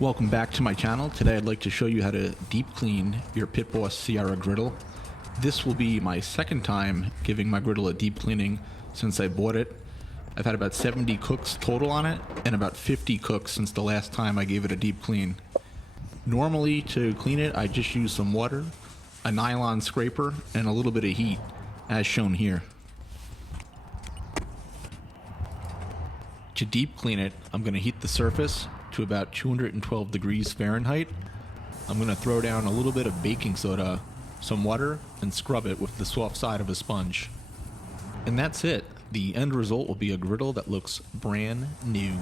Welcome back to my channel. Today I'd like to show you how to deep clean your Pit Boss Sierra Griddle. This will be my second time giving my griddle a deep cleaning since I bought it. I've had about 70 cooks total on it and about 50 cooks since the last time I gave it a deep clean. Normally to clean it I just use some water, a nylon scraper, and a little bit of heat as shown here. To deep clean it, I'm going to heat the surface to about 212 degrees Fahrenheit. I'm going to throw down a little bit of baking soda, some water, and scrub it with the soft side of a sponge. And that's it. The end result will be a griddle that looks brand new.